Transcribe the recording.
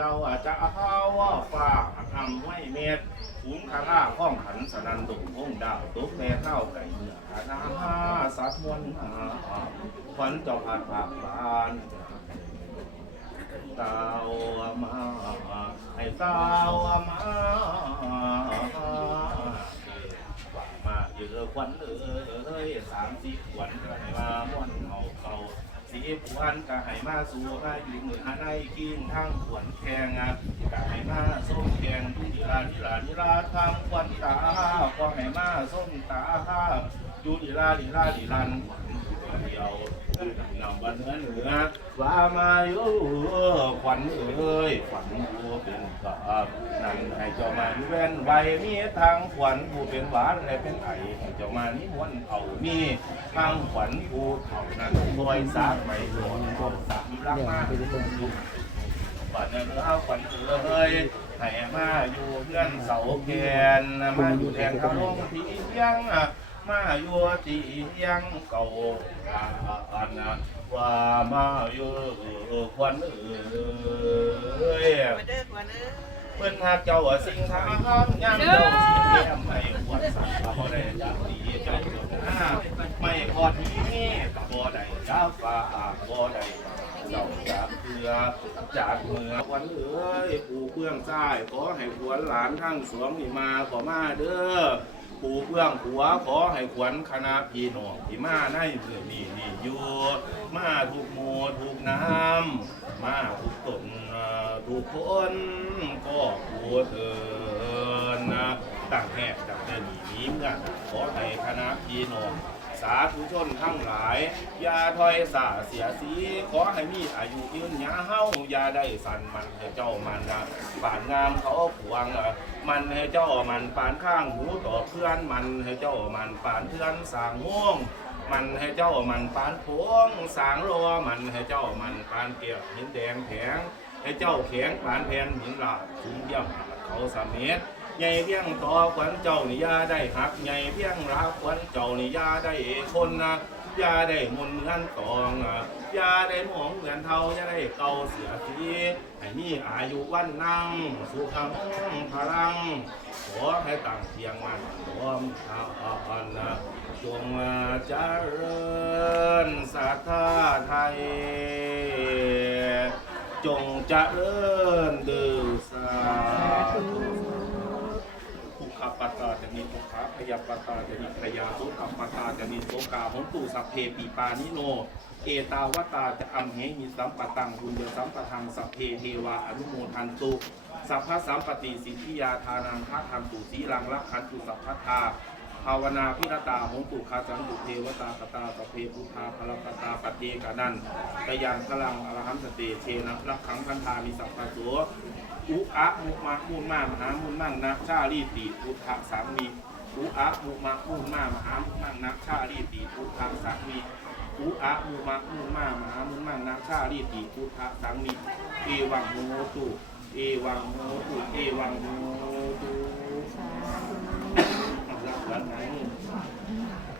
เราอาจจะเอาว่าฟ้าทำไว้เม็ดถุงคาร่าข้องขันสนันดุพงดาวตุกแม่เท่าไก่เนื้อคานาสัตว์มวลหาขวัญจ้าผ่านภาคบานตาวมาให้ตาวมามาเยอะควันเอ้ยสามสิบขวัญก็ให้มาม่วนเอาเขา สีผวนกะไหมาสู่มาอยู่มือนหาได้กินทั้งขวนแขงกะไหมาส้มแขงทุกลานิลานิลาทางควันตาก็ไหมาส้มตาอยู่ดีลาดีลาดีลันเดียว นำบันเนื้อเหนือว่ามาอยู่ขวัญเอ้ยขวัญผู้เป็นกับนั่นให้เจ้ามาเว้นไว้มีทางขวัญผู้เป็นหวานและเป็นไอให้เจ้ามานิมนต์เอามีทางขวัญผู้เท่านั้นคอยสาไม่หลวงคงสามรักมากทุกฝันเนื้อฝันเอ้ยให้มาอยู่เพื่อนเสาแกนมาอยู่แทนเขาลงที่เที่ยง มาอยู่ที่เที่ยงเก่าอันว่ามาอยู่ควันเอ้ยมาเด้อควันเอ้ยเพิ่นหากเจ้าสิ่งทางยามเจ้าสิแก้มให้ควันสักบ่ได้จักดีเจ้าไม่พอที่นี่บ่ได้จ้าฟ้าบ่ได้เจ้าจากเพื่อจากเมืองวันเอ้ยปู่เพื่องซ้ขอให้ขวนหลานทั้งสวงนี่มาขอมาเด้อ ปู่เพื่องหัวขอให้ขวัญคณะพี่น้องที่มาในเมื่อนี่นี่อยู่มาทุกหมู่ทุกน้ำมาทุกตนเอ่อทุกคนก็ผัวเถินนะต่างแหกต่างเดินหนีเมื่อขอให้คณะพี่น้อง สาธุชนทั้งหลาย อย่าถอยสาเสียสี ขอให้มีอายุยืนยาวอย่าได้สันมันให้เจ้ามันนะป่านงามเขาขวางมันให้เจ้ามันปานข้างหูต่อเพื่อนมันให้เจ้ามันปานเพื่อนสางห่วงมันให้เจ้ามันปานพวงสางรัวมันให้เจ้ามันปานเกียบหินแดงแข็ง ให้เจ้าแข็งปานแผ่นหินหลาถุงเยี่ยมเขาสามเมตรใหญ่เพียงต่อขวัญเจ้านี่ยาได้หักใหญ่เพียงรักขวัญเจ้านี่ยาได้คนนะยาได้มุนเหมือนตองยาได้หมองเหมือนเทายาได้เก่าเสียทีให้มีอายุวันนั่งสุขังพลังขอให้ตั้งเพียงมันรวมทาอันนจงเจริญศรัทธาไทย จงเจริญเดือสาธุทุกขปัตาจะมีทุกขพยาปตาจะมีพยาสุขปตตาจะมีโสกาหงตุสัพเพปีปานิโน เอตาวตาจะอัมเหมิสัมปตังบุญเดสัมปทังสัพเพเทวาอนุโมทันตุสัพพะสัมปติสิทธิยาทานังพระธรรมตุสีรังรักขันตุสัพพะทา ภาวนาพิรตาหงตุคาสันตุเทวตาสตาสเพพุทธาพลปตาปฏิกานันตยังพลังอรหัมสเตเชนะรักขังพันธามิสัพพะโสอุอะมุมะมุนมามหามุนมั่งนักชาลีติพุทธสามีอุอะมุมะมุนมามหามุนมั่งนักชาลีติพุทธสามีอุอะมุมะมุนมามหามุนมั่งนักชาลีติพุทธสามีเอวังโมตุเอวังโมตุเอวังโมตุ いいですか?